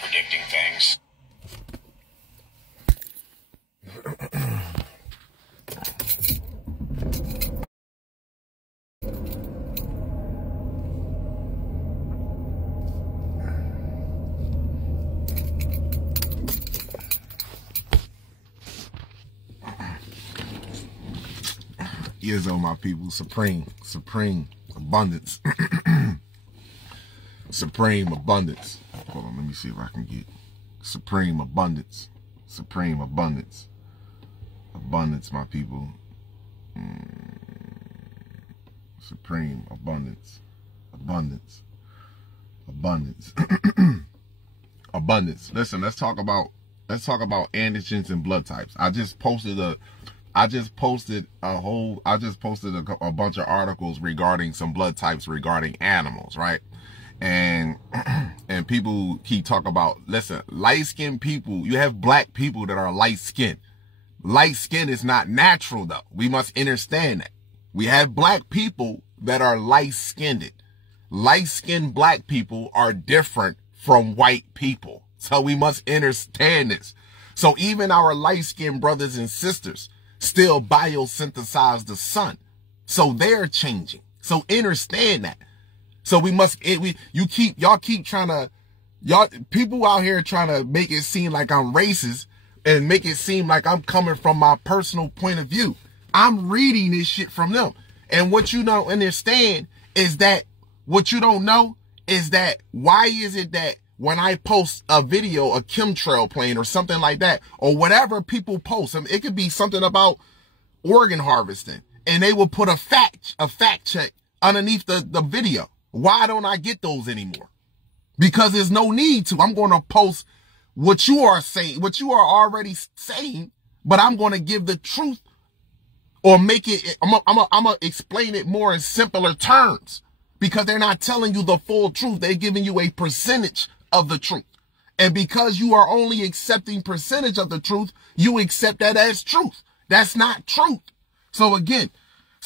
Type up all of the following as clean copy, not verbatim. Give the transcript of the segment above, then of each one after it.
predicting things. Years old, my people. Supreme abundance. Supreme abundance. Hold on, let me see if I can get supreme abundance. Supreme abundance. Abundance, my people. Supreme abundance. Abundance. Abundance. Abundance. Listen, let's talk about antigens and blood types. I just posted a bunch of articles regarding some blood types regarding animals, right? And people keep talking about, listen, light-skinned people, you have black people that are light-skinned. Light skin is not natural, though. We must understand that. We have black people that are light-skinned. Light-skinned black people are different from white people. So we must understand this. So even our light-skinned brothers and sisters still biosynthesize the sun. So they're changing. So understand that. So we must, y'all keep trying to, people out here trying to make it seem like I'm racist and make it seem like I'm coming from my personal point of view. I'm reading this shit from them. And what you don't understand is that, what you don't know is that, why is it that when I post a video, a chemtrail plane or something like that, or whatever people post, I mean, it could be something about organ harvesting, and they will put a fact check underneath the video. Why don't I get those anymore? Because there's no need to. I'm going to post what you are saying, what you are already saying, but I'm going to give the truth or make it, I'm going to explain it more in simpler terms, because they're not telling you the full truth. They're giving you a percentage of the truth. And because you are only accepting percentage of the truth, you accept that as truth. That's not truth. So again,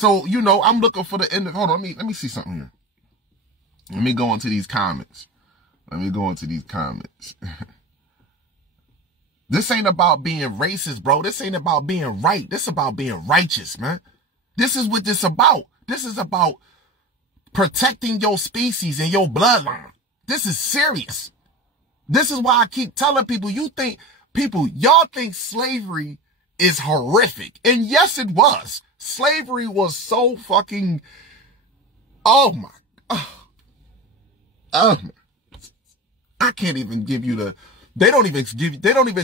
you know, I'm looking for the end of, hold on, let me see something here. Let me go into these comments. This ain't about being racist, bro. This ain't about being right. This is about being righteous, man. This is what this about. This is about protecting your species and your bloodline. This is serious. This is why I keep telling people, y'all think slavery is horrific. And yes, it was. Slavery was so fucking, oh my, I can't even give you they don't even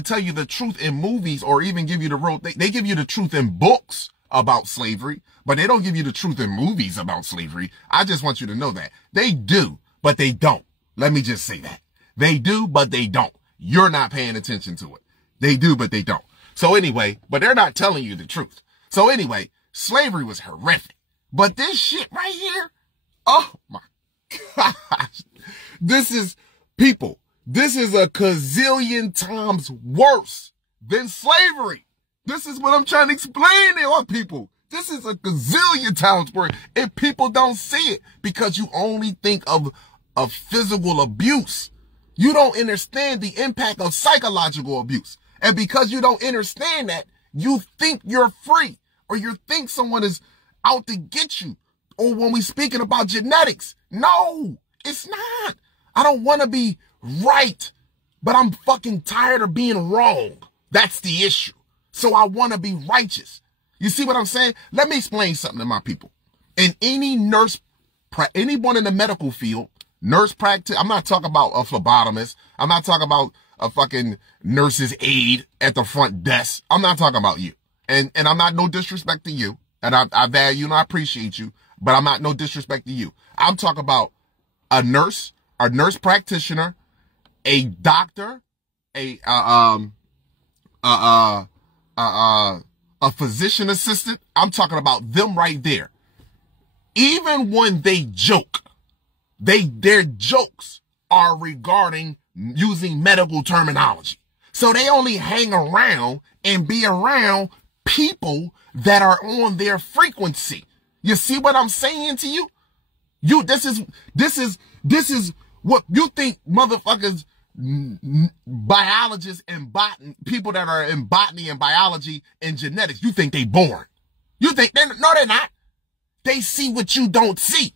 tell you the truth in movies or even give you the real, they give you the truth in books about slavery, but they don't give you the truth in movies about slavery. I just want you to know that. They do, but they don't. Let me just say that. They do, but they don't. You're not paying attention to it. They do, but they don't. So anyway, but they're not telling you the truth. So anyway, slavery was horrific. But this shit right here, oh my gosh. This is a gazillion times worse than slavery. This is what I'm trying to explain to our people. This is a gazillion times worse. And people don't see it because you only think of physical abuse. You don't understand the impact of psychological abuse. And because you don't understand that, you think you're free, or you think someone is out to get you. Or when we speaking about genetics, no, it's not. I don't want to be right, but I'm fucking tired of being wrong. That's the issue. So I want to be righteous. You see what I'm saying? Let me explain something to my people. And any nurse, anyone in the medical field, nurse practice, I'm not talking about a phlebotomist. I'm not talking about a fucking nurse's aide at the front desk. I'm not talking about you. And I'm not no disrespect to you. And I value and I appreciate you, but I'm not no disrespect to you. I'm talking about a nurse practitioner, a doctor, a physician assistant. I'm talking about them right there. Even when they joke, their jokes are regarding using medical terminology. So they only hang around and be around people that are on their frequency. You see what I'm saying to you? This is what you think motherfuckers biologists and people that are in botany and biology and genetics, you think they born. You think no, they're not. They see what you don't see.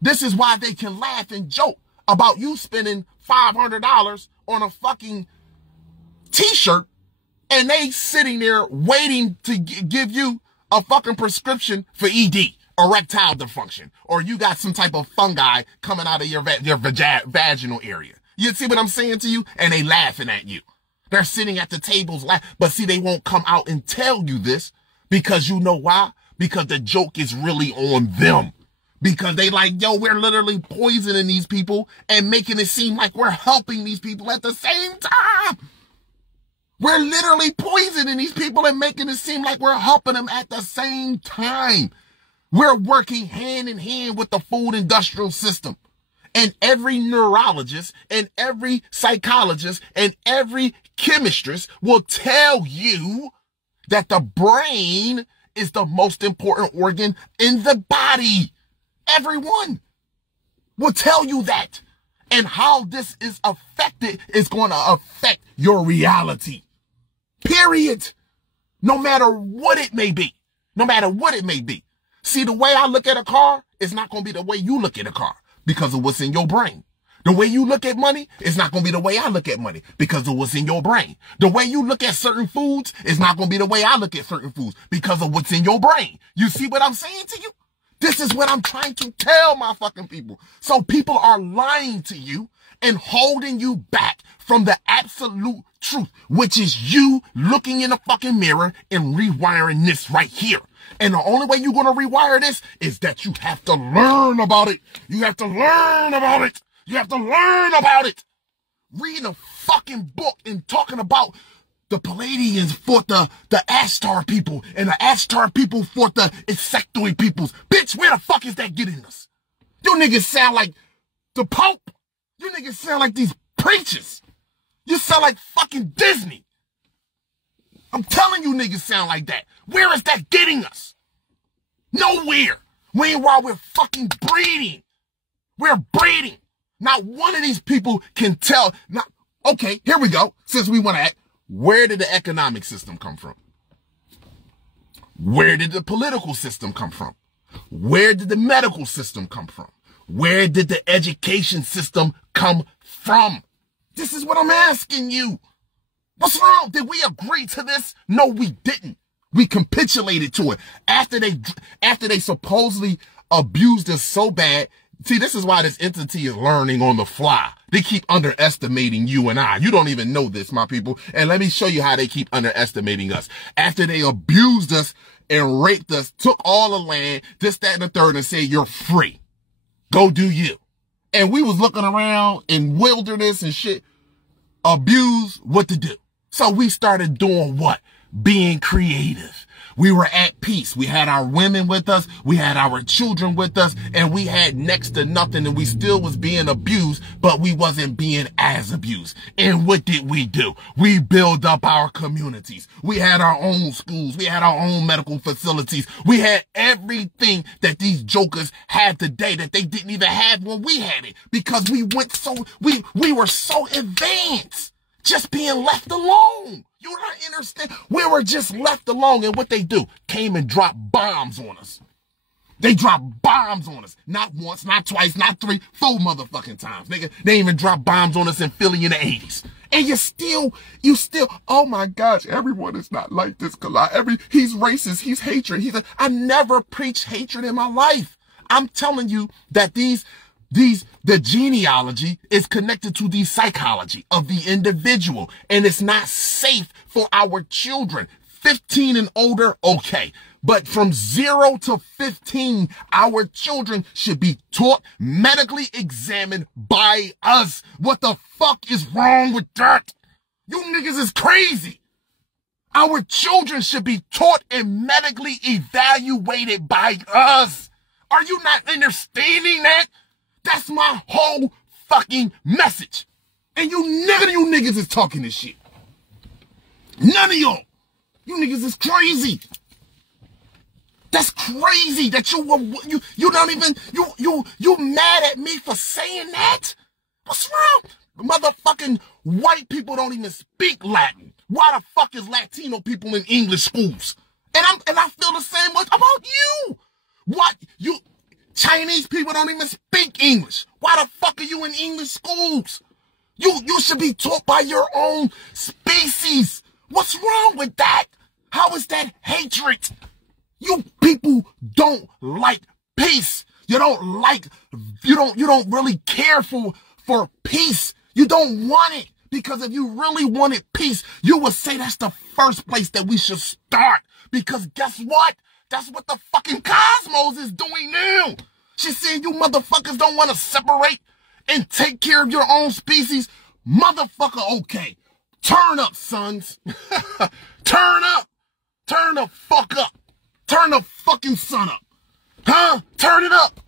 This is why they can laugh and joke about you spending $500 on a fucking t-shirt and they sitting there waiting to give you a fucking prescription for ED, erectile dysfunction, or you got some type of fungi coming out of your vaginal area. You see what I'm saying to you? And they laughing at you. They're sitting at the tables but see, they won't come out and tell you this because you know why? Because the joke is really on them. Because they like, yo, we're literally poisoning these people and making it seem like we're helping these people at the same time. We're literally poisoning these people and making it seem like we're helping them at the same time. We're working hand in hand with the food industrial system. And every neurologist and every psychologist and every chemistress will tell you that the brain is the most important organ in the body. Everyone will tell you that. And how this is affected is going to affect your reality. Period. No matter what it may be. No matter what it may be. See, the way I look at a car is not going to be the way you look at a car because of what's in your brain. The way you look at money is not going to be the way I look at money because of what's in your brain. The way you look at certain foods is not going to be the way I look at certain foods because of what's in your brain. You see what I'm saying to you? This is what I'm trying to tell my fucking people. So people are lying to you and holding you back from the absolute truth, which is you looking in the fucking mirror and rewiring this right here. And the only way you're going to rewire this is that you have to learn about it. You have to learn about it. You have to learn about it. Reading a fucking book and talking about the Palladians fought the Ashtar people and the Ashtar people fought the insectoid peoples. Bitch, where the fuck is that getting us? You niggas sound like the Pope. You niggas sound like these preachers. You sound like fucking Disney. I'm telling you niggas sound like that. Where is that getting us? Nowhere. Meanwhile, we're fucking breeding. We're breeding. Not one of these people can tell. Now, okay, here we go. Since we want to, where did the economic system come from? Where did the political system come from? Where did the medical system come from? Where did the education system come from? This is what I'm asking you. What's wrong? Did we agree to this? No, we didn't. We capitulated to it. After they supposedly abused us so bad. See, this is why this entity is learning on the fly. They keep underestimating you and I. You don't even know this, my people. And let me show you how they keep underestimating us. After they abused us and raped us, took all the land, this, that, and the third, and said, you're free. Go do you. And we was looking around in wilderness and shit, abused, what to do. So we started doing what? Being creative. We were at peace. We had our women with us. We had our children with us, and we had next to nothing, and we still was being abused, but we wasn't being as abused. And what did we do? We built up our communities. We had our own schools. We had our own medical facilities. We had everything that these jokers had today that they didn't even have when we had it, because we were so advanced, just being left alone. You don't understand? We were just left alone, and what they do? Came and dropped bombs on us. They dropped bombs on us. Not once, not twice, not three, 4 motherfucking times. Nigga, they even dropped bombs on us in Philly in the 80s. And you still, oh my gosh, everyone is not like this. He's racist, he's hatred. I never preached hatred in my life. I'm telling you that the genealogy is connected to the psychology of the individual, and it's not safe for our children. 15 and older, okay. But from 0 to 15, our children should be taught, medically examined by us. What the fuck is wrong with that? You niggas is crazy. Our children should be taught and medically evaluated by us. Are you not understanding that? That's my whole fucking message. And you niggas is talking this shit. None of y'all. You niggas is crazy. That's crazy that you don't even, you mad at me for saying that? What's wrong? Motherfucking white people don't even speak Latin. Why the fuck is Latino people in English schools? And I feel the same way about you. What? You Chinese people don't even speak English. Why the fuck are you in English schools? You should be taught by your own species. What's wrong with that? How is that hatred? You people don't like peace. You don't really care for peace. You don't want it. Because if you really wanted peace, you would say that's the first place that we should start. Because guess what? That's what the fucking cosmos is doing now. She's saying you motherfuckers don't want to separate and take care of your own species. Motherfucker, okay. Turn up, sons. Turn up. Turn the fuck up. Turn the fucking sun up. Huh? Turn it up.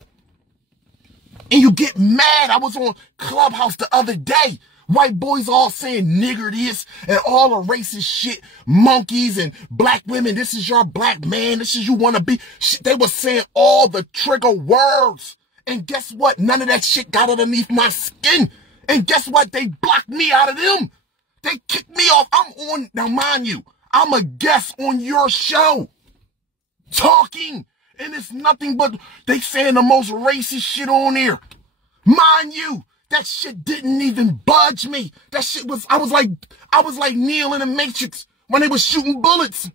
And you get mad. I was on Clubhouse the other day. White boys all saying nigger this and all the racist shit. Monkeys and black women. This is your black man. This is you want to be. They were saying all the trigger words. And guess what? None of that shit got underneath my skin. And guess what? They blocked me out of them. They kicked me off. I'm on. Now, mind you, I'm a guest on your show. Talking. And it's nothing but they saying the most racist shit on there. Mind you. That shit didn't even budge me. That shit was, I was like Neo in the Matrix when they was shooting bullets.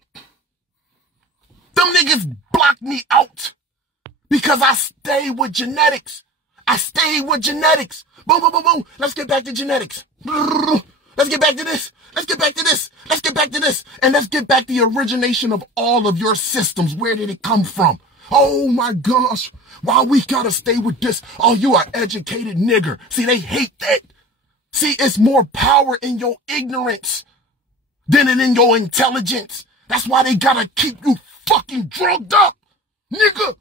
Them niggas blocked me out because I stayed with genetics. I stayed with genetics. Boom, boom, boom, boom. Let's get back to genetics. Let's get back to this. Let's get back to this. Let's get back to this. And let's get back to the origination of all of your systems. Where did it come from? Oh my gosh. Why we gotta stay with this? Oh, you are educated nigger. See, they hate that. See, it's more power in your ignorance than in your intelligence. That's why they gotta keep you fucking drugged up. Nigga,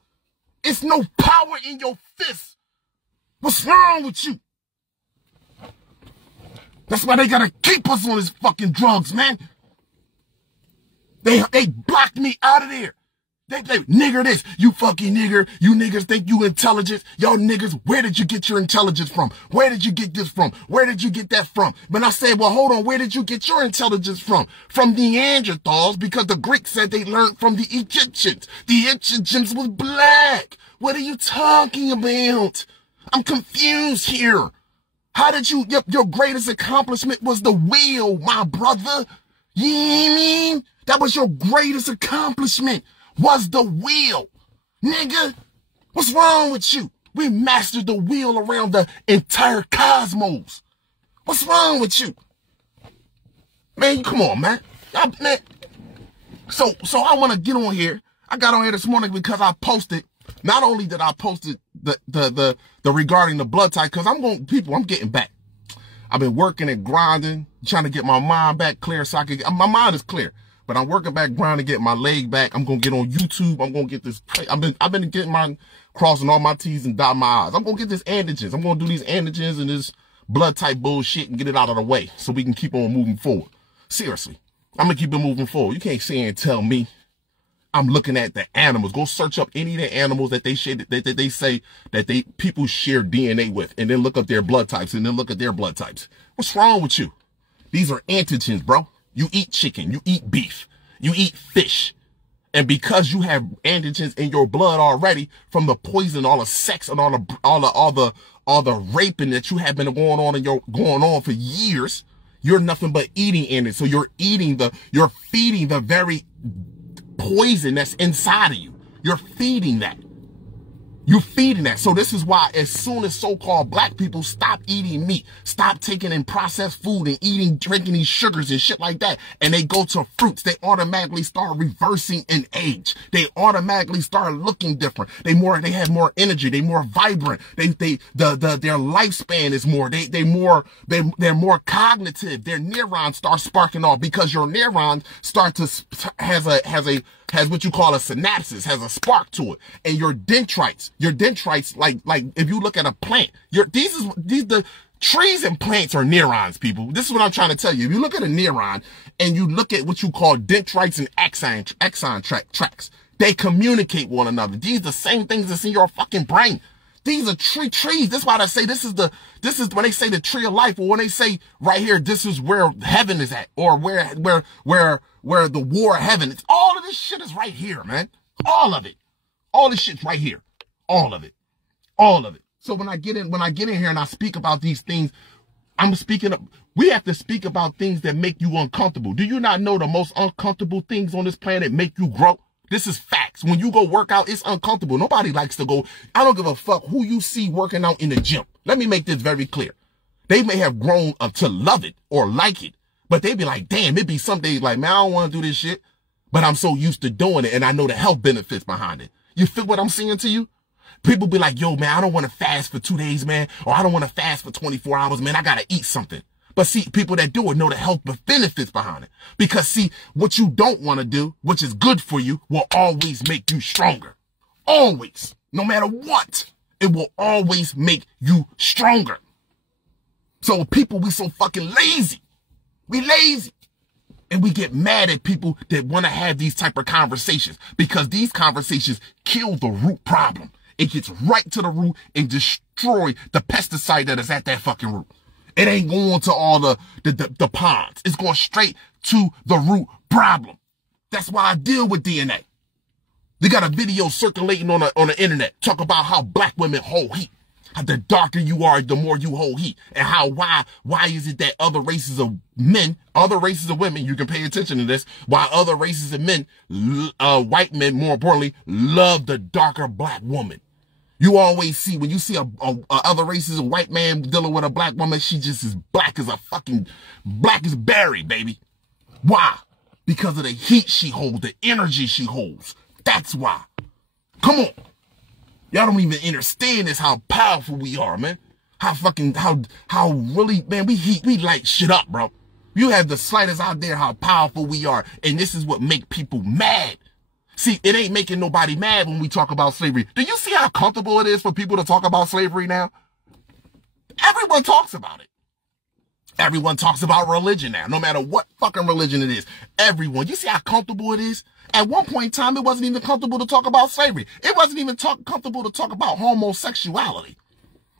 it's no power in your fists. What's wrong with you? That's why they gotta keep us on this fucking drugs, man. They blocked me out of there. They nigger this, you fucking nigger, you niggas think you intelligent, y'all niggas, where did you get your intelligence from? Where did you get this from? Where did you get that from? But I said, well, hold on, where did you get your intelligence from? From Neanderthals, because the Greeks said they learned from the Egyptians. The Egyptians was black. What are you talking about? I'm confused here. How did you, your greatest accomplishment was the wheel, my brother. You know what I mean? That was your greatest accomplishment. Was the wheel. Nigga, what's wrong with you? We mastered the wheel around the entire cosmos. What's wrong with you? Man, come on, man. Man. So I want to get on here. I got on here this morning because I posted, not only did I post it, the regarding the blood type, because I'm getting back. I've been working and grinding, trying to get my mind back clear so I can my mind is clear. But I'm working back, grinding to get my leg back. I'm going to get on YouTube. I'm going to get this. I've been getting my, crossing all my T's and dotting my I's. I'm going to get this antigens. I'm going to do these antigens and this blood type bullshit and get it out of the way so we can keep on moving forward. Seriously. I'm going to keep it moving forward. You can't sit and tell me I'm looking at the animals. Go search up any of the animals that they share, that they say that people share DNA with, and then look up their blood types and then look at their blood types. What's wrong with you? These are antigens, bro. You eat chicken, you eat beef, you eat fish. And because you have antigens in your blood already from the poison, all the sex and all the raping that you have been going on for years, you're nothing but eating antigens. So you're feeding the very poison that's inside of you. You're feeding that. You're feeding that. So this is why as soon as so-called black people stop eating meat, stop taking in processed food and drinking these sugars and shit like that, and they go to fruits, they automatically start reversing in age. They automatically start looking different. They have more energy. They more vibrant. Their lifespan is more. They're more cognitive. Their neurons start sparking off because your neurons start to has what you call a synapses, has a spark to it. And your dendrites, like if you look at a plant, the trees and plants are neurons, people. This is what I'm trying to tell you. If you look at a neuron and you look at what you call dendrites and axon tracks, they communicate one another. These are the same things that's in your fucking brain. These are trees. That's why I say this is when they say the tree of life, or when they say right here, this is where heaven is at, or where the war of heaven. It's all of this shit is right here, man. All of it. All this shit's right here. All of it. All of it. So when I get in here and I speak about these things, we have to speak about things that make you uncomfortable. Do you not know the most uncomfortable things on this planet make you grow? This is facts. When you go work out, it's uncomfortable. Nobody likes to go. I don't give a fuck who you see working out in the gym. Let me make this very clear. They may have grown up to love it or like it, but they be like, damn, it be some days like, man, I don't want to do this shit, but I'm so used to doing it and I know the health benefits behind it. You feel what I'm saying to you? People be like, yo, man, I don't want to fast for 2 days, man, or I don't want to fast for 24 hours, man. I got to eat something. But see, people that do it know the health benefits behind it. Because see, what you don't want to do, which is good for you, will always make you stronger. Always. No matter what, it will always make you stronger. So people, we so fucking lazy. We lazy. And we get mad at people that want to have these type of conversations, because these conversations kill the root problem. It gets right to the root and destroy the pesticide that is at that fucking root. It ain't going to all the ponds. It's going straight to the root problem. That's why I deal with DNA. They got a video circulating on the internet. Talk about how black women hold heat. How the darker you are, the more you hold heat. And how, why is it that other races of men, other races of women, you can pay attention to this, why other races of men, white men, more importantly, love the darker black woman. You always see, when you see a other races, a white man dealing with a black woman, she just as black as black as Barry, baby. Why? Because of the heat she holds, the energy she holds. That's why. Come on. Y'all don't even understand this, how powerful we are, man. How really, man, we light shit up, bro. You have the slightest idea how powerful we are. And this is what make people mad. See, it ain't making nobody mad when we talk about slavery. Do you see how comfortable it is for people to talk about slavery now? Everyone talks about it. Everyone talks about religion now, no matter what fucking religion it is. Everyone. You see how comfortable it is? At one point in time, it wasn't even comfortable to talk about slavery. It wasn't even comfortable to talk about homosexuality.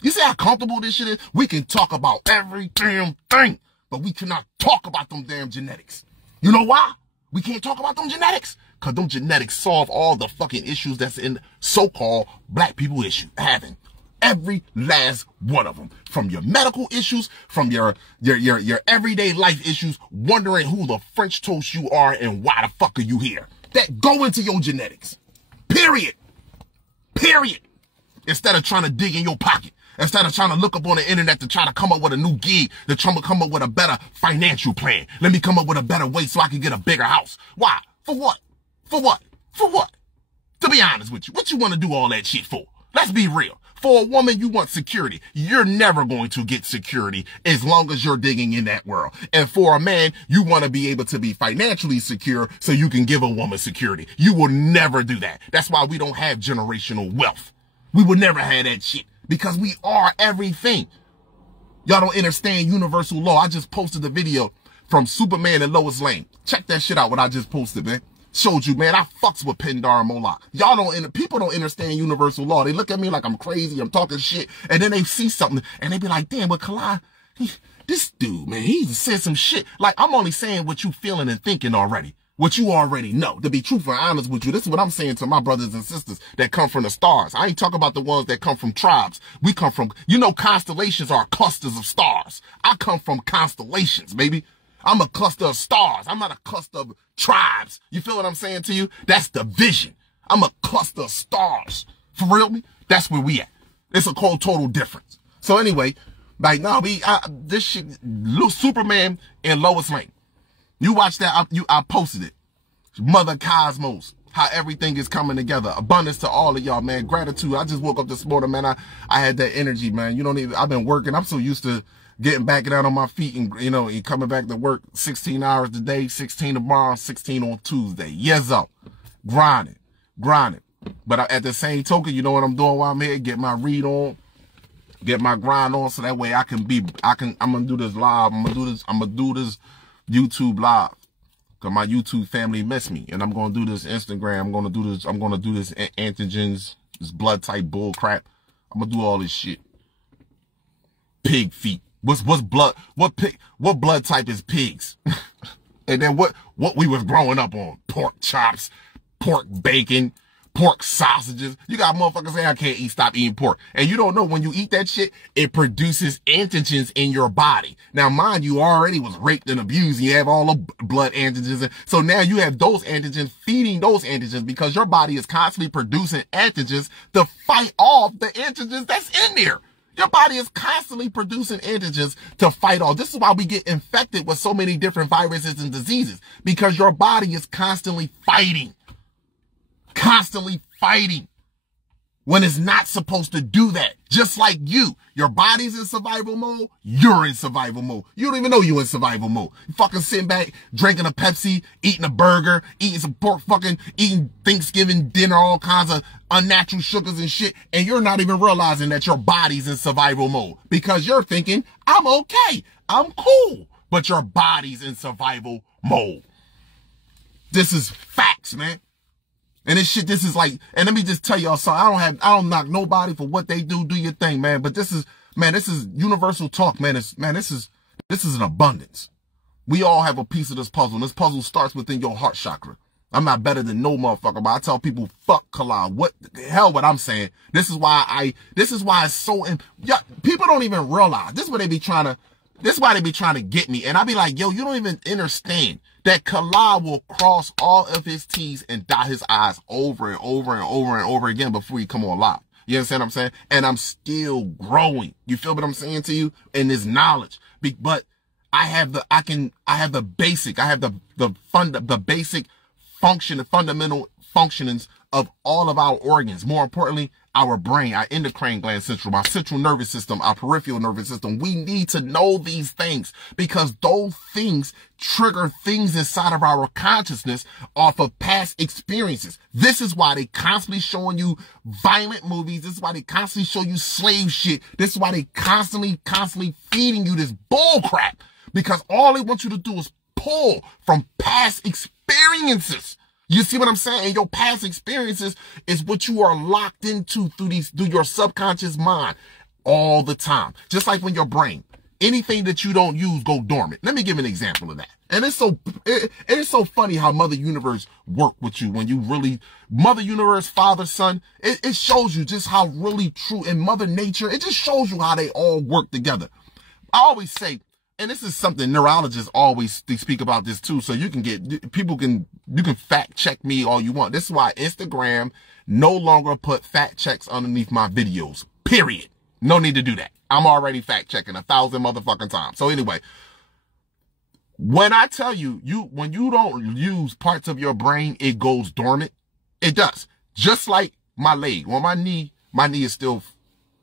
You see how comfortable this shit is? We can talk about every damn thing, but we cannot talk about them damn genetics. You know why? We can't talk about them genetics. Because them genetics solve all the fucking issues that's in so-called black people having. Every last one of them. From your medical issues, from your everyday life issues, wondering who the French toast you are and why the fuck are you here. That go into your genetics. Period. Period. Instead of trying to dig in your pocket. Instead of trying to look up on the internet to try to come up with a new gig, to try to come up with a better financial plan. Let me come up with a better way so I can get a bigger house. Why? For what? For what? For what? To be honest with you, what you want to do all that shit for? Let's be real. For a woman, you want security. You're never going to get security as long as you're digging in that world. And for a man, you want to be able to be financially secure so you can give a woman security. You will never do that. That's why we don't have generational wealth. We will never have that shit because we are everything. Y'all don't understand universal law. I just posted a video from Superman and Lois Lane. Check that shit out, what I just posted, man. Showed you, man, I fucks with Pindar and Moloch. People don't understand universal law. They look at me like I'm crazy, I'm talking shit, and then they see something, and they be like, damn, but Kalai, this dude, man, he said some shit. Like, I'm only saying what you feeling and thinking already. What you already know. To be truthful and honest with you, this is what I'm saying to my brothers and sisters that come from the stars. I ain't talking about the ones that come from tribes. We come from, constellations are clusters of stars. I come from constellations, baby. I'm a cluster of stars. I'm not a cluster of tribes. You feel what I'm saying to you? That's the vision. I'm a cluster of stars. For real, me? That's where we at. It's a cold total difference. So anyway, like, no, this shit, Superman and Lois Lane. You watch that, I posted it. Mother Cosmos. How everything is coming together. Abundance to all of y'all, man. Gratitude. I just woke up this morning, man. I had that energy, man. I've been working. I'm so used to getting back down on my feet and, and coming back to work 16 hours today, 16 tomorrow, 16 on Tuesday. Yes, up. Grinding. But at the same token, you know what I'm doing while I'm here? Get my read on, get my grind on, so that way I'm gonna do this live. I'm gonna do this YouTube live. Cause my YouTube family miss me. And I'm gonna do this Instagram. I'm gonna do this antigens, this blood type bull crap. I'm gonna do all this shit. Pig feet. What's blood? What blood type is pigs? And then what we was growing up on? Pork chops, pork bacon, pork sausages. You got motherfuckers saying I can't stop eating pork. And you don't know when you eat that shit, it produces antigens in your body. Now, mind you, already was raped and abused. And you have all the blood antigens. So now you have those antigens feeding those antigens because your body is constantly producing antigens to fight off the antigens that's in there. Your body is constantly producing antigens to fight off. This is why we get infected with so many different viruses and diseases, because your body is constantly fighting when it's not supposed to do that. Just like you, your body's in survival mode, you're in survival mode. You don't even know you're in survival mode. You fucking sitting back, drinking a Pepsi, eating a burger, eating some pork, fucking eating Thanksgiving dinner, all kinds of unnatural sugars and shit, and you're not even realizing that your body's in survival mode because you're thinking, I'm okay, I'm cool, but your body's in survival mode. This is facts, man. And this is like, and let me just tell y'all something. I don't knock nobody for what they do. Do your thing, man. But this is universal talk, man. This is an abundance. We all have a piece of this puzzle. And this puzzle starts within your heart chakra. I'm not better than no motherfucker, but I tell people, fuck Kalal. What the hell what I'm saying? This is why it's so, people don't even realize. This is why they be trying to get me. And I be like, yo, you don't even understand that Kalal will cross all of his T's and dot his I's over and over and over and over again before he come on live. You understand what I'm saying? And I'm still growing. You feel what I'm saying to you? In this knowledge. But I have the basic function, the fundamental functionings of all of our organs. More importantly, our brain, our endocrine gland system, our central nervous system, our peripheral nervous system. We need to know these things because those things trigger things inside of our consciousness off of past experiences. This is why they constantly showing you violent movies. This is why they constantly show you slave shit. This is why they constantly feeding you this bull crap, because all they want you to do is pull from past experiences. You see what I'm saying? And your past experiences is what you are locked into through your subconscious mind all the time. Just like when your brain, anything that you don't use go dormant. Let me give an example of that. And it's so funny how Mother Universe work with you when you really, Mother Universe, Father, Son, it shows you just how really true in Mother Nature. It just shows you how they all work together. I always say, and this is something neurologists always speak about this too. So you can fact check me all you want. This is why Instagram no longer put fact checks underneath my videos, period. No need to do that. I'm already fact checking 1,000 motherfucking times. So anyway, when I tell you, when you don't use parts of your brain, it goes dormant. It does. Just like my leg. Well, my knee is still,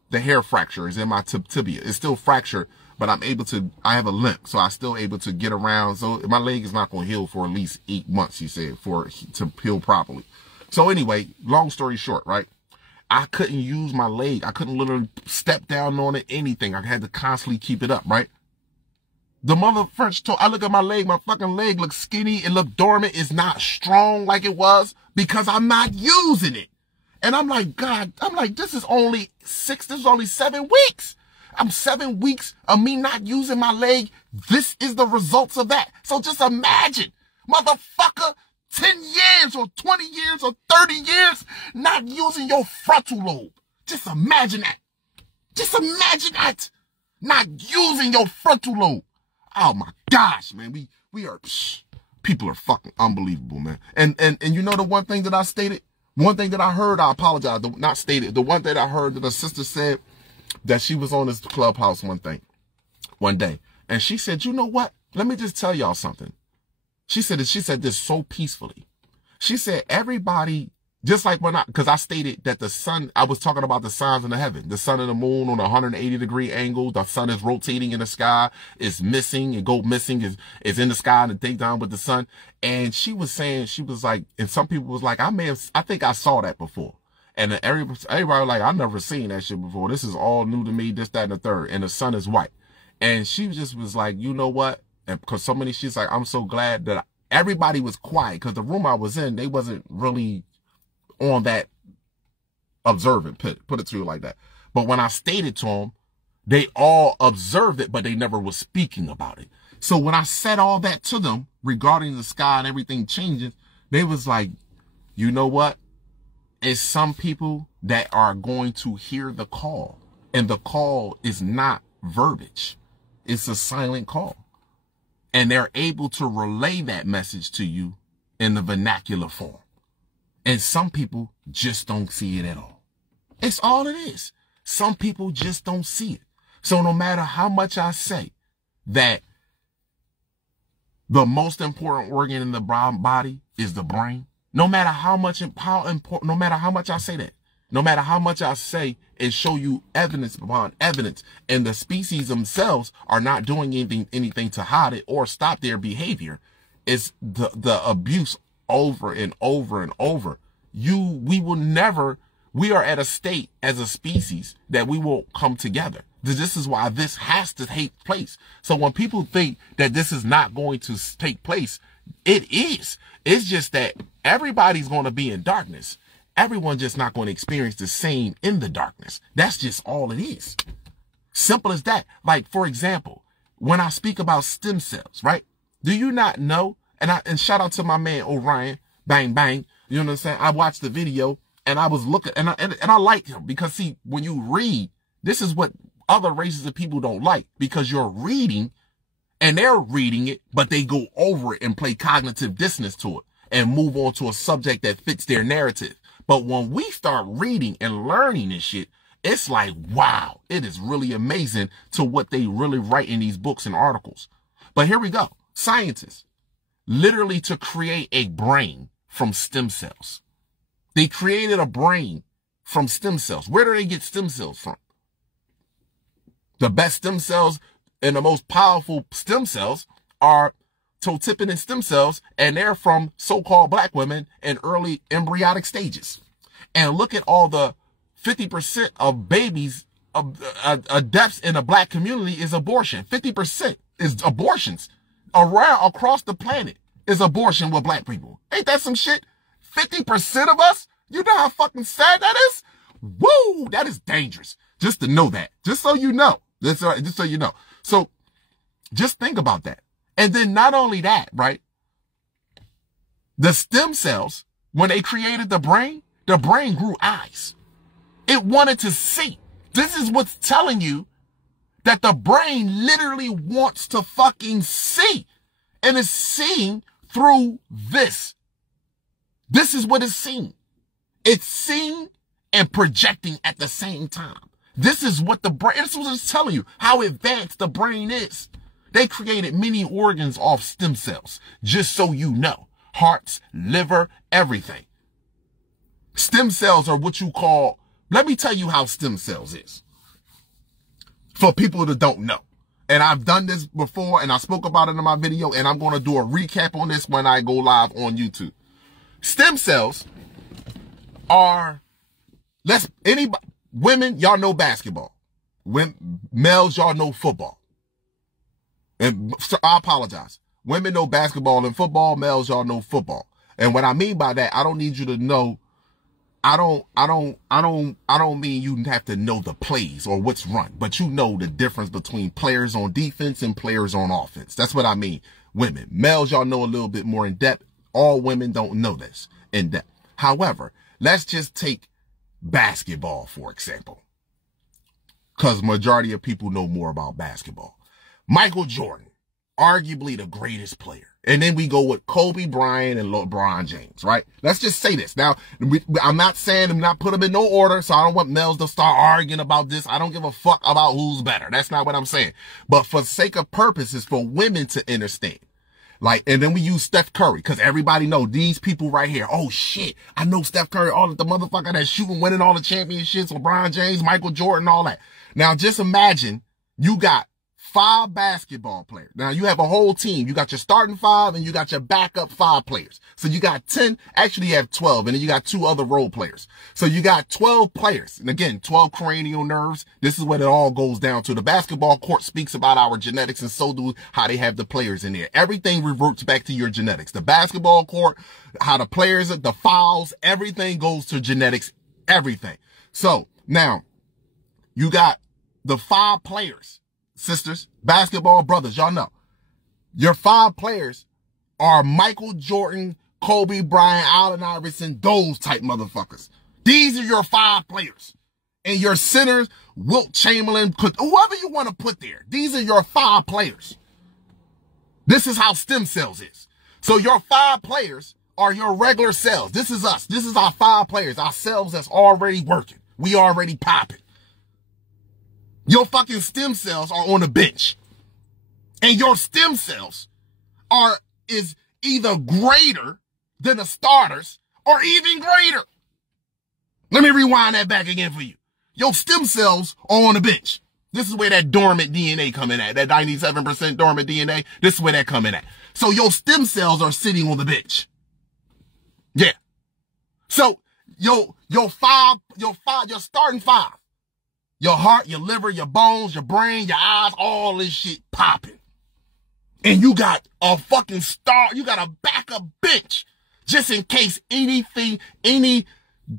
the hair fracture is in my tibia. It's still fractured. But I have a limp, so I'm still able to get around. So my leg is not going to heal for at least 8 months, he said, to heal properly. So anyway, long story short, right? I couldn't use my leg. I couldn't literally step down on it, anything. I had to constantly keep it up, right? The mother French told, I look at my leg, my fucking leg looks skinny. It looked dormant. It's not strong like it was because I'm not using it. And I'm like, God, this is only 7 weeks. I'm 7 weeks of me not using my leg. This is the results of that. So just imagine, motherfucker, 10 years or 20 years or 30 years not using your frontal lobe. Just imagine that. Just imagine that. Not using your frontal lobe. Oh my gosh, man. We are, people are fucking unbelievable, man. And you know the one thing that I stated? One thing that I heard, I apologize, not stated. The one thing I heard that a sister said, that she was on this Clubhouse one day. And she said, you know what? Let me just tell y'all something. She said this so peacefully. She said, everybody, just like because I stated that the sun, I was talking about the signs in the heaven, the sun and the moon on a 180-degree angle. The sun is rotating in the sky, is missing, and go missing is in the sky in the daytime with the sun. And she was saying, she was like, and some people was like, I think I saw that before. And everybody was like, I've never seen that shit before. This is all new to me, this, that, and the third. And the sun is white. And she just was like, you know what? And because she's like, I'm so glad that everybody was quiet. Because the room I was in, they wasn't really on that observant, put it to you like that. But when I stated to them, they all observed it, but they never was speaking about it. So when I said all that to them regarding the sky and everything changing, they was like, you know what? It's some people that are going to hear the call, and the call is not verbiage. It's a silent call. And they're able to relay that message to you in the vernacular form. And some people just don't see it at all. It's all it is. Some people just don't see it. So no matter how much I say that the most important organ in the body is the brain, no matter how much I say that, no matter how much I say and show you evidence upon evidence, and the species themselves are not doing anything to hide it or stop their behavior, it's the abuse over and over and over. We are at a state as a species that we will come together. This is why this has to take place. So when people think that this is not going to take place, it is. It's just that everybody's going to be in darkness. Everyone's just not going to experience the same in the darkness. That's just all it is. Simple as that. Like, for example, when I speak about stem cells, right? Do you not know? And shout out to my man Orion, bang, bang. You know what I'm saying? I watched the video and I was looking, and I like him because, see, when you read, this is what other races of people don't like, because you're reading and they're reading it, but they go over it and play cognitive dissonance to it and move on to a subject that fits their narrative. But when we start reading and learning this shit, it's like, wow, it is really amazing to what they really write in these books and articles. But here we go. Scientists, literally to create a brain from stem cells. They created a brain from stem cells. Where do they get stem cells from? The best stem cells and the most powerful stem cells are totipotent stem cells, and they're from so-called black women in early embryonic stages. And look at all the 50% of babies, deaths in the black community is abortion. 50% is abortions. Across the planet is abortion with black people. Ain't that some shit? 50% of us? You know how fucking sad that is? Woo! That is dangerous. Just to know that. Just so you know. Just so you know. So just think about that. And then not only that, right? The stem cells, when they created the brain grew eyes. It wanted to see. This is what's telling you that the brain literally wants to fucking see. And it's seeing through this. This is what it's seeing. It's seeing and projecting at the same time. This is what the brain, this is what it's telling you, how advanced the brain is. They created many organs off stem cells, just so you know. Hearts, liver, everything. Stem cells are what you call, let me tell you how stem cells is. For people that don't know. And I've done this before, and I spoke about it in my video, and I'm going to do a recap on this when I go live on YouTube. Stem cells are, women, y'all know basketball. Males, y'all know football. And so I apologize. Women know basketball and football. Males, y'all know football. And what I mean by that, I don't need you to know. I don't mean you have to know the plays or what's run, but you know the difference between players on defense and players on offense. That's what I mean. Women, males, y'all know a little bit more in depth. All women don't know this in depth. However, let's just take basketball, for example, because majority of people know more about basketball. Michael Jordan, arguably the greatest player. And then we go with Kobe Bryant and LeBron James, right? Let's just say this. Now, I'm not saying I'm not put them in no order, so I don't want males to start arguing about this. I don't give a fuck about who's better. That's not what I'm saying. But for sake of purposes, for women to understand. Like, and then we use Steph Curry, because everybody know these people right here. Oh shit, I know Steph Curry, all the motherfucker that's shooting, winning all the championships, LeBron James, Michael Jordan, all that. Now just imagine you got 5 basketball players. Now you have a whole team. You got your starting 5 and you got your backup 5 players. So you got 10, actually you have 12, and then you got 2 other role players. So you got 12 players. And again, 12 cranial nerves. This is what it all goes down to. The basketball court speaks about our genetics, and so do how they have the players in there. Everything reverts back to your genetics. The basketball court, how the players, the fouls, everything goes to genetics, everything. So now You got the 5 players, sisters, basketball brothers, y'all know. Your 5 players are Michael Jordan, Kobe Bryant, Allen Iverson, those type motherfuckers. These are your 5 players. And your centers, Wilt Chamberlain, whoever you want to put there. These are your 5 players. This is how stem cells is. So your 5 players are your regular cells. This is us. This is our 5 players. Our cells that's already working. We already popping. Your fucking stem cells are on the bench. And your stem cells is either greater than the starters or even greater. Let me rewind that back again for you. Your stem cells are on the bench. This is where that dormant DNA coming at. That 97% dormant DNA. This is where that coming at. So your stem cells are sitting on the bench. Yeah. So your starting 5. Your heart, your liver, your bones, your brain, your eyes, all this shit popping. And you got a fucking you got a backup bench just in case any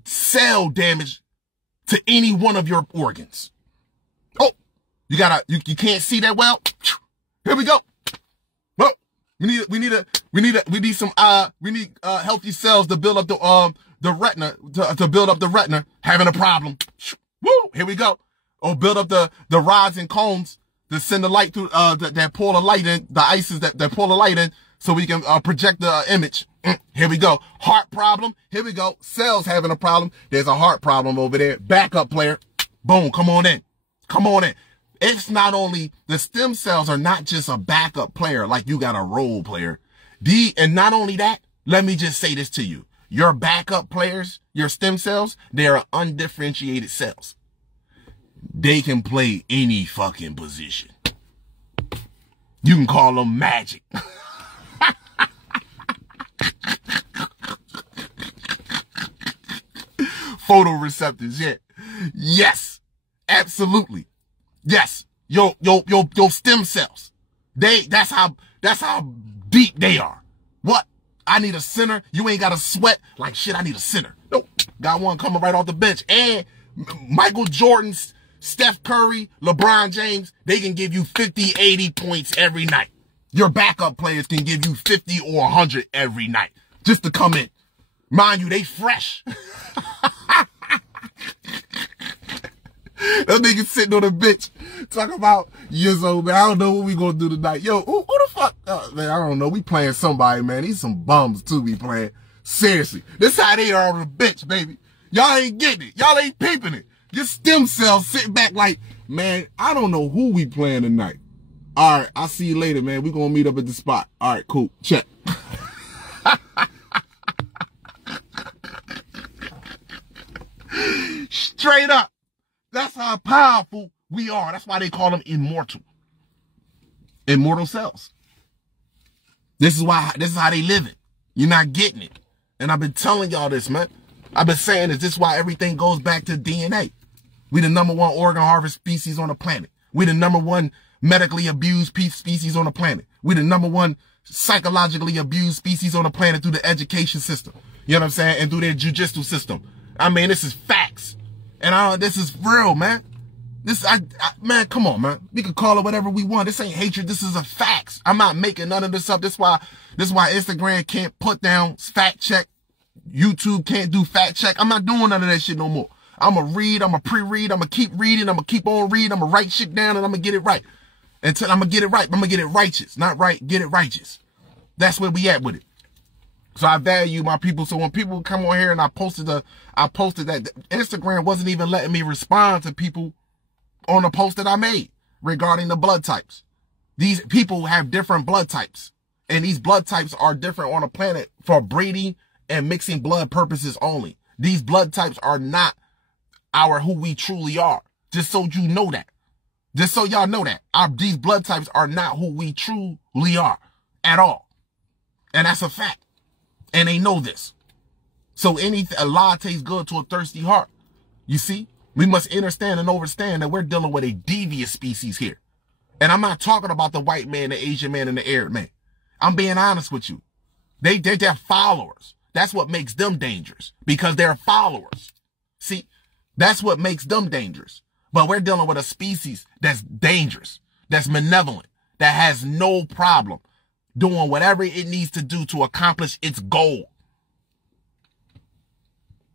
cell damage to any one of your organs. Oh, you can't see that well. Here we go. Well, we need some healthy cells to build up the retina, to build up the retina, having a problem. Woo, here we go. Or build up the rods and cones to send the light through, that pull the light in, the ices that pull the light in so we can project the image. Here we go. Heart problem. Here we go. Cells having a problem. There's a heart problem over there. Backup player. Boom. Come on in. Come on in. It's not only, the stem cells are not just a backup player like you got a role player. And not only that, let me just say this to you. Your backup players, your stem cells, they're undifferentiated cells. They can play any fucking position. You can call them magic. Photoreceptors, yeah. Yes. Absolutely. Yes. Your stem cells. That's how deep they are. What? I need a center. You ain't got to sweat like shit. I need a center. Nope. Got one coming right off the bench. And Michael Jordan, Steph Curry, LeBron James, they can give you 50, 80 points every night. Your backup players can give you 50 or 100 every night just to come in. Mind you, they fresh. That nigga sitting on the bench talking about, years old, man, I don't know what we gonna do tonight. Yo, who the fuck? Man, I don't know. We playing somebody, man. These some bums too we playing. Seriously. This how they are on the bench, baby. Y'all ain't getting it. Y'all ain't peeping it. Your stem cells sitting back like, man, I don't know who we playing tonight. All right, I'll see you later, man. We gonna meet up at the spot. All right, cool. Check. Straight up. That's how powerful we are. That's why they call them immortal. Immortal cells. This is how they live it. You're not getting it. And I've been telling y'all this, man. I've been saying this is why everything goes back to DNA. We the #1 organ harvest species on the planet. We the #1 medically abused species on the planet. We the #1 psychologically abused species on the planet through the education system. You know what I'm saying? And through their judicial system. I mean, this is facts. And this is real, man. Man, come on, man. We can call it whatever we want. This ain't hatred. This is a facts. I'm not making none of this up. This is why Instagram can't put down fact check. YouTube can't do fact check. I'm not doing none of that shit no more. I'm going to read. I'm going to pre-read. I'm going to keep reading. I'm going to keep on reading. I'm going to write shit down and I'm going to get it right. Until I'm going to get it right. I'm going to get it righteous. Not right. Get it righteous. That's where we at with it. So I value my people. So when people come on here and I posted that Instagram wasn't even letting me respond to people on the post that I made regarding the blood types. These people have different blood types. And these blood types are different on the planet for breeding and mixing blood purposes only. These blood types are not who we truly are. Just so you know that. Just so y'all know that. These blood types are not who we truly are at all. And that's a fact. And they know this. So a lie tastes good to a thirsty heart. You see? We must understand and understand that we're dealing with a devious species here. And I'm not talking about the white man, the Asian man, and the Arab man. I'm being honest with you. They're followers. That's what makes them dangerous. Because they're followers. See? That's what makes them dangerous. But we're dealing with a species that's dangerous, that's malevolent, that has no problem doing whatever it needs to do to accomplish its goal.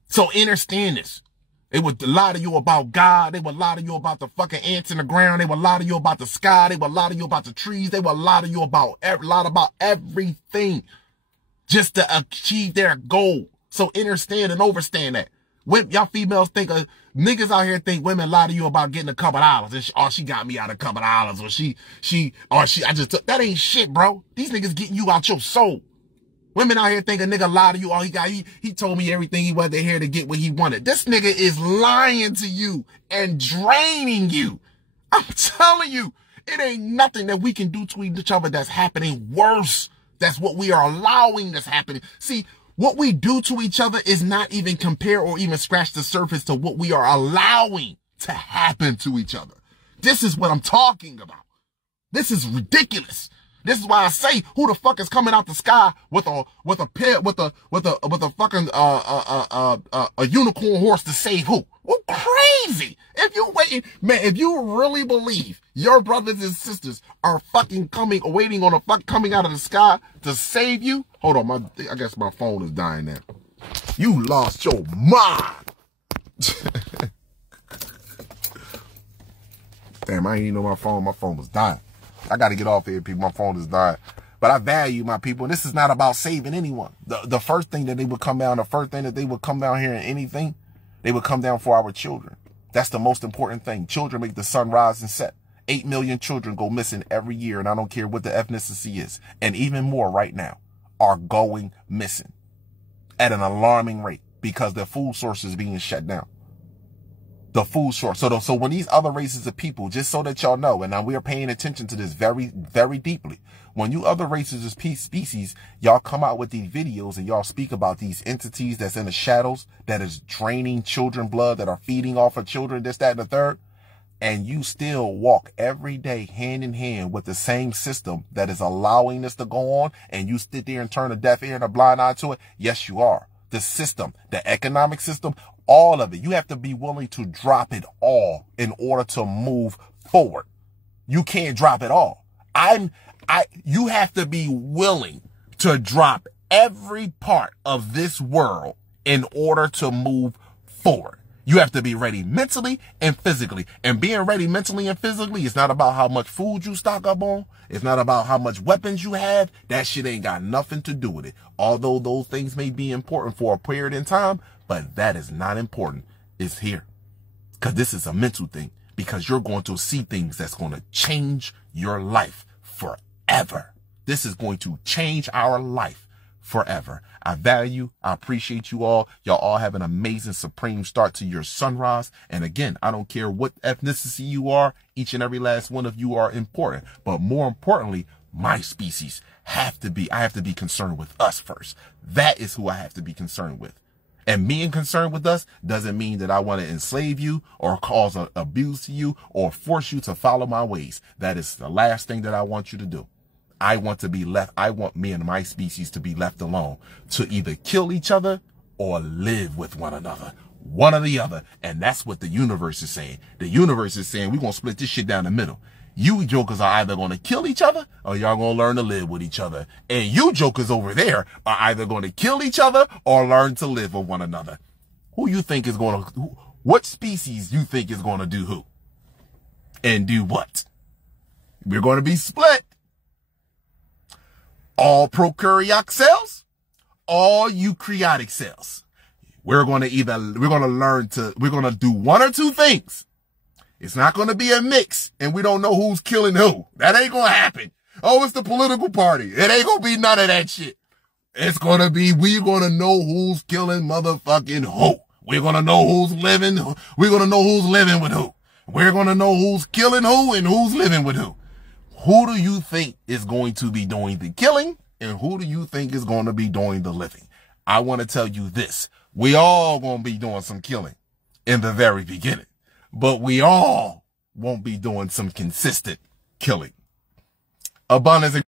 So understand this. They would lie to you about God. They would lie to you about the fucking ants in the ground. They would lie to you about the sky. They would lie to you about the trees. They would lie to you about everything just to achieve their goal. So understand and overstand that. Y'all females think, niggas out here think women lie to you about getting a couple dollars. And she got me out a couple dollars. Or I just took, that ain't shit, bro. These niggas getting you out your soul. Women out here think a nigga lie to you. He told me everything he wasn't here to get what he wanted. This nigga is lying to you and draining you. I'm telling you, it ain't nothing that we can do to each other that's happening worse. That's what we are allowing that's happening. See, what we do to each other is not even compare or even scratch the surface to what we are allowing to happen to each other. This is what I'm talking about. This is ridiculous. This is why I say, who the fuck is coming out the sky with a fucking a unicorn horse to save who? Well, crazy. If you waiting, man, if you really believe your brothers and sisters are fucking waiting on a fuck coming out of the sky to save you, hold on, I guess my phone is dying now. You lost your mind. Damn, I ain't even know my phone was dying. I got to get off here, people. My phone is dying. But I value my people. And this is not about saving anyone. The first thing that they would come down, here in anything, they would come down for our children. That's the most important thing. Children make the sun rise and set. 8 million children go missing every year, and I don't care what the ethnicity is. And even more right now are going missing at an alarming rate because their food source is being shut down. The food source. So when these other races of people, just so that y'all know, and now we are paying attention to this very, very deeply. When you other races of species, y'all come out with these videos and y'all speak about these entities that's in the shadows, that is draining children blood, that are feeding off of children, this, that, and the third. And you still walk every day hand in hand with the same system that is allowing this to go on, and you sit there and turn a deaf ear and a blind eye to it. Yes, you are. The system, the economic system, all of it. You have to be willing to drop it all in order to move forward. You can't drop it all. You have to be willing to drop every part of this world in order to move forward. You have to be ready mentally and physically. And being ready mentally and physically is not about how much food you stock up on. It's not about how much weapons you have. That shit ain't got nothing to do with it. Although those things may be important for a period in time, but that is not important. It's here. Because this is a mental thing. Because you're going to see things that's going to change your life forever. This is going to change our life forever. I value, I appreciate you all. Y'all all have an amazing, supreme start to your sunrise. And again, I don't care what ethnicity you are. Each and every last one of you are important. But more importantly, my species I have to be concerned with us first. That is who I have to be concerned with. And being concerned with us doesn't mean that I want to enslave you or cause abuse to you or force you to follow my ways. That is the last thing that I want you to do. I want me and my species to be left alone, to either kill each other or live with one another, one or the other. And that's what the universe is saying. The universe is saying we're going to split this shit down the middle. You jokers are either going to kill each other or y'all going to learn to live with each other. And you jokers over there are either going to kill each other or learn to live with one another. Who you think is going to, what species you think is going to do who? And do what? We're going to be split. All prokaryotic cells, all eukaryotic cells. We're going to do one or two things. It's not going to be a mix, and we don't know who's killing who. That ain't going to happen. Oh, it's the political party. It ain't going to be none of that shit. It's going to be, we're going to know who's killing motherfucking who. We're going to know who's living. We're going to know who's living with who. We're going to know who's killing who and who's living with who. Who do you think is going to be doing the killing, and who do you think is going to be doing the living? I want to tell you this. We all going to be doing some killing in the very beginning. But we all won't be doing some consistent killing. Abundance.